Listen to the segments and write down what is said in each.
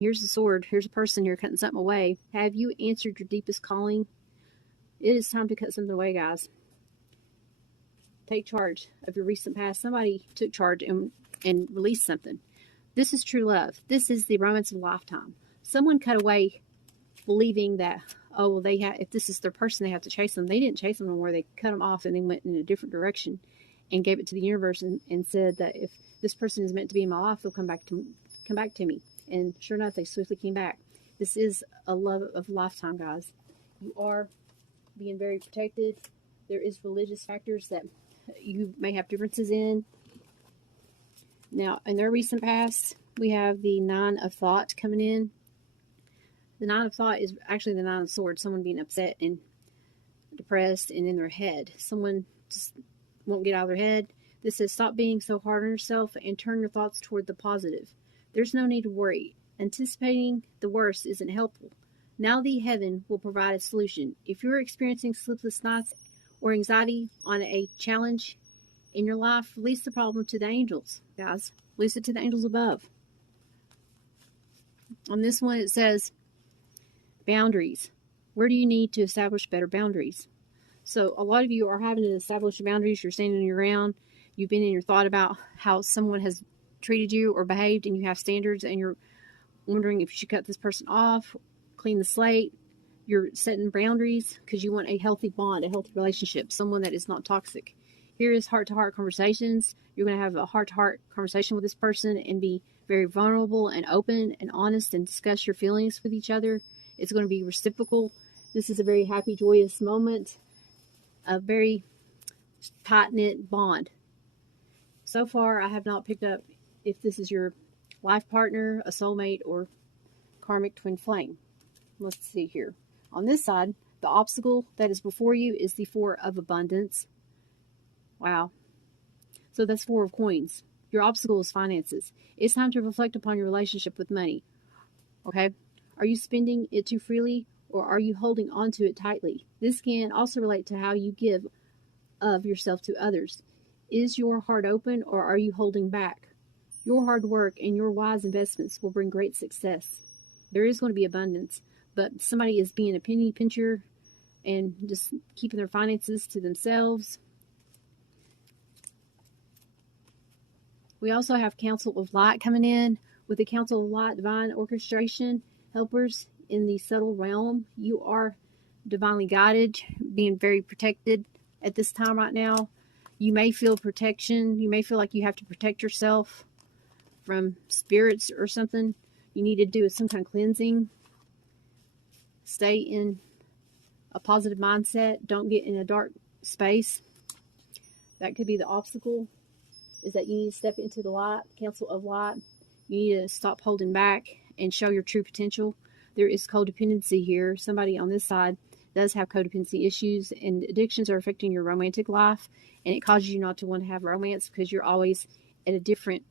Here's the sword. Here's a person here cutting something away. Have you answered your deepest calling? It is time to cut something away, guys. Take charge of your recent past. Somebody took charge and released something. This is true love. This is the romance of a lifetime. Someone cut away believing that, oh, well, if this is their person, they have to chase them. They didn't chase them anymore. They cut them off and they went in a different direction and gave it to the universe and said that if this person is meant to be in my life, they'll come back to me. And sure enough, they swiftly came back. This is a love of a lifetime, guys. You are being very protected. There is religious factors that you may have differences in. Now, in their recent past, we have the Nine of Thought coming in. The Nine of Thought is actually the Nine of Swords. Someone being upset and depressed and in their head. Someone just won't get out of their head. This says, stop being so hard on yourself and turn your thoughts toward the positive. There's no need to worry. Anticipating the worst isn't helpful. Now the heaven will provide a solution. If you're experiencing sleepless nights or anxiety on a challenge in your life, release the problem to the angels, guys. Release it to the angels above. On this one, it says, boundaries. Where do you need to establish better boundaries? So a lot of you are having to establish boundaries. You're standing your ground. You've been in your thought about how someone has treated you or behaved, and you have standards, and you're wondering if you should cut this person off, clean the slate. You're setting boundaries because you want a healthy bond, a healthy relationship, someone that is not toxic. Here is heart-to-heart conversations. You're going to have a heart-to-heart conversation with this person and be very vulnerable and open and honest and discuss your feelings with each other. It's going to be reciprocal. This is a very happy, joyous moment, a very tight-knit bond. So far, I have not picked up if this is your life partner, a soulmate, or karmic twin flame. Let's see here. On this side, the obstacle that is before you is the Four of Abundance. Wow. So that's Four of Coins. Your obstacle is finances. It's time to reflect upon your relationship with money. Okay? Are you spending it too freely, or are you holding on to it tightly? This can also relate to how you give of yourself to others. Is your heart open, or are you holding back? Your hard work and your wise investments will bring great success. There is going to be abundance, but somebody is being a penny pincher and just keeping their finances to themselves. We also have Council of Light coming in. With the Council of Light, divine orchestration, helpers in the subtle realm. You are divinely guided, being very protected at this time right now. You may feel protection. You may feel like you have to protect yourself from spirits or something. You need to do some kind of cleansing. Stay in a positive mindset. Don't get in a dark space. That could be the obstacle, is that you need to step into the light, Council of Light. You need to stop holding back and show your true potential. There is codependency here. Somebody on this side does have codependency issues, and addictions are affecting your romantic life, and it causes you not to want to have romance because you're always at a different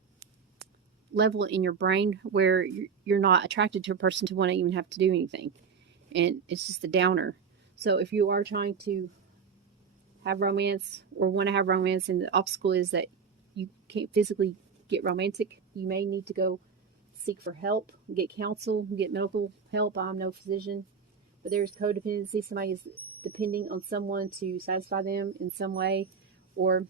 level in your brain where you're not attracted to a person to want to even have to do anything, and it's just a downer. So if you are trying to have romance or want to have romance, and the obstacle is that you can't physically get romantic, you may need to go seek for help, get counsel, get medical help. I'm no physician, but there's codependency. Somebody is depending on someone to satisfy them in some way or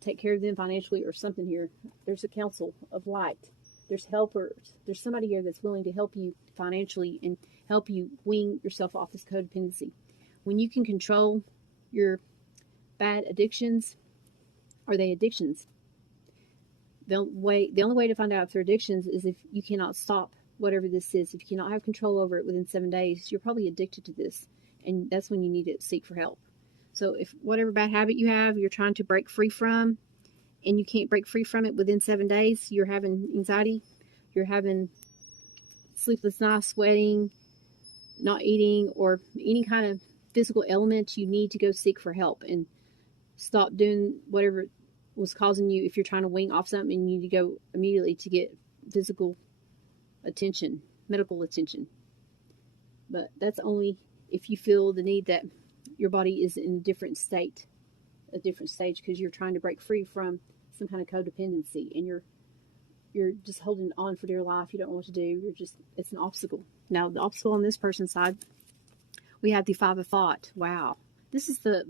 take care of them financially or something here. There's a Council of Light. There's helpers. There's somebody here that's willing to help you financially and help you wean yourself off this codependency. When you can control your bad addictions, are they addictions? The only way to find out if they're addictions is if you cannot stop whatever this is. If you cannot have control over it within 7 days, you're probably addicted to this, and that's when you need to seek for help. So if whatever bad habit you have, you're trying to break free from, and you can't break free from it within 7 days, you're having anxiety, you're having sleepless nights, sweating, not eating, or any kind of physical ailment, you need to go seek for help and stop doing whatever was causing you. If you're trying to wing off something, you need to go immediately to get physical attention, medical attention. But that's only if you feel the need that your body is in a different stage, because you're trying to break free from some kind of codependency, and you're you're just holding on for dear life. You don't know what to do. You're just, it's an obstacle. Now, the obstacle on this person's side, we have the Five of Thought. Wow. This is the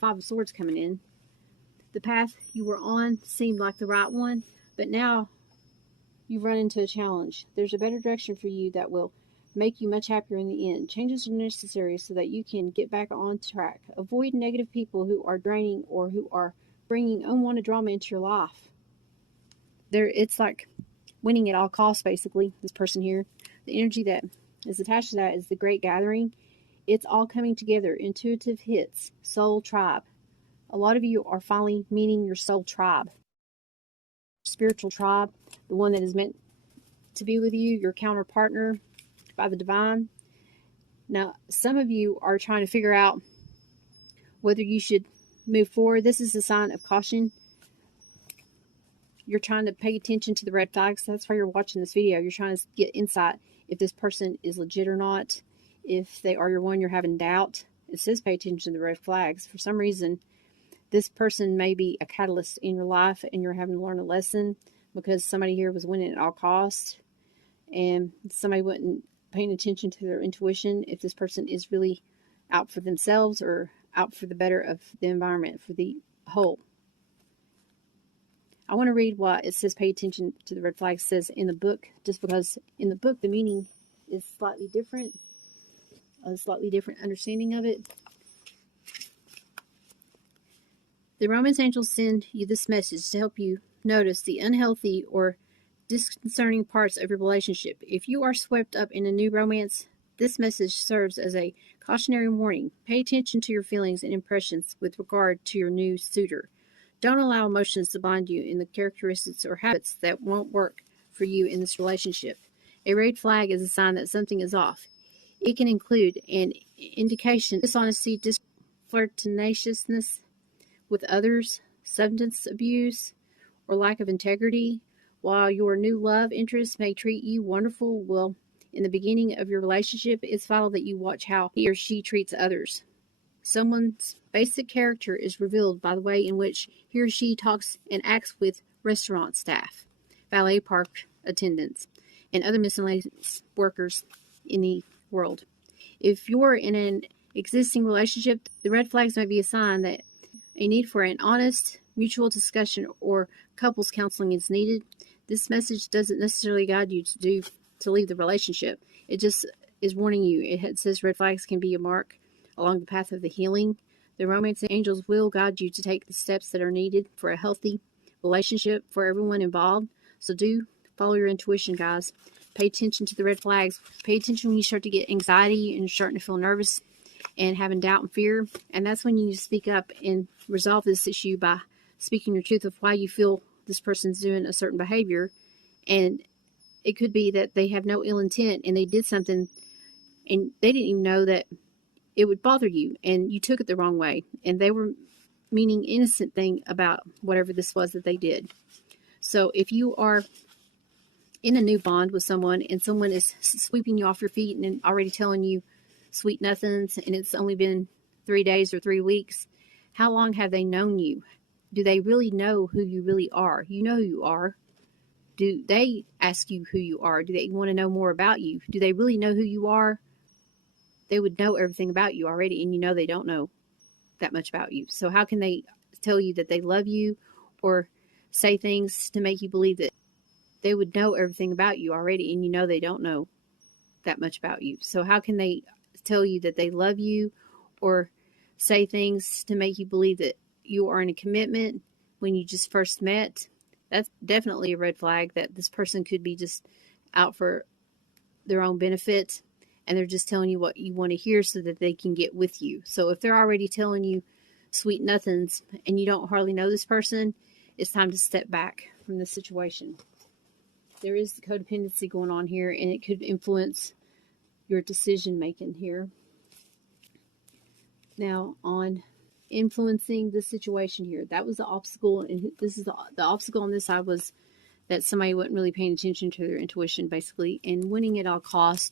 Five of Swords coming in. The path you were on seemed like the right one, but now you've run into a challenge. There's a better direction for you that will make you much happier in the end. Changes are necessary so that you can get back on track. Avoid negative people who are draining or who are bringing unwanted drama into your life. It's like winning at all costs, basically, this person here. The energy that is attached to that is the Great Gathering. It's all coming together. Intuitive hits. Soul tribe. A lot of you are finally meeting your soul tribe. Spiritual tribe. The one that is meant to be with you. Your counter partner by the divine. Now, some of you are trying to figure out whether you should move forward. This is a sign of caution. You're trying to pay attention to the red flags. That's why you're watching this video. You're trying to get insight if this person is legit or not. If they are your one, you're having doubt. It says pay attention to the red flags. For some reason, this person may be a catalyst in your life and you're having to learn a lesson because somebody here was winning at all costs and somebody wasn't paying attention to their intuition if this person is really out for themselves or out for the better of the environment, for the whole. I want to read what it says pay attention to the red flags says in the book, just because in the book the meaning is slightly different, a slightly different understanding of it. The romance angels send you this message to help you notice the unhealthy or disconcerting parts of your relationship. If you are swept up in a new romance, this message serves as a cautionary warning. Pay attention to your feelings and impressions with regard to your new suitor. Don't allow emotions to bind you in the characteristics or habits that won't work for you in this relationship. A red flag is a sign that something is off. It can include an indication of dishonesty, flirtatiousness with others, substance abuse, or lack of integrity. While your new love interest may treat you wonderful, well, in the beginning of your relationship, it's vital that you watch how he or she treats others. Someone's basic character is revealed by the way in which he or she talks and acts with restaurant staff, valet park attendants, and other miscellaneous workers in the world. If you're in an existing relationship, the red flags might be a sign that a need for an honest, mutual discussion or couples counseling is needed. This message doesn't necessarily guide you to leave the relationship. It just is warning you. It says red flags can be a mark along the path of the healing. The romance angels will guide you to take the steps that are needed for a healthy relationship for everyone involved. So do follow your intuition, guys. Pay attention to the red flags. Pay attention when you start to get anxiety and you're starting to feel nervous and having doubt and fear. And that's when you need to speak up and resolve this issue by speaking your truth of why you feel this person's doing a certain behavior. And it could be that they have no ill intent and they did something and they didn't even know that it would bother you and you took it the wrong way. And they were meaning innocent thing about whatever this was that they did. So if you are in a new bond with someone and someone is sweeping you off your feet and already telling you sweet nothings and it's only been 3 days or 3 weeks, how long have they known you? Do they really know who you really are? You know who you are. Do they ask you who you are? Do they want to know more about you? Do they really know who you are? They would know everything about you already, and you know they don't know that much about you. So how can they tell you that they love you or say things to make you believe that they would know everything about you already, and you know they don't know that much about you? So how can they tell you that they love you or say things to make you believe that you are in a commitment when you just first met? That's definitely a red flag that this person could be just out for their own benefit and they're just telling you what you want to hear so that they can get with you. So if they're already telling you sweet nothings and you don't hardly know this person, it's time to step back from the situation. There is the codependency going on here and it could influence your decision making here. Now on influencing the situation here, that was the obstacle, and this is the obstacle on this side was that somebody wasn't really paying attention to their intuition basically and winning at all costs.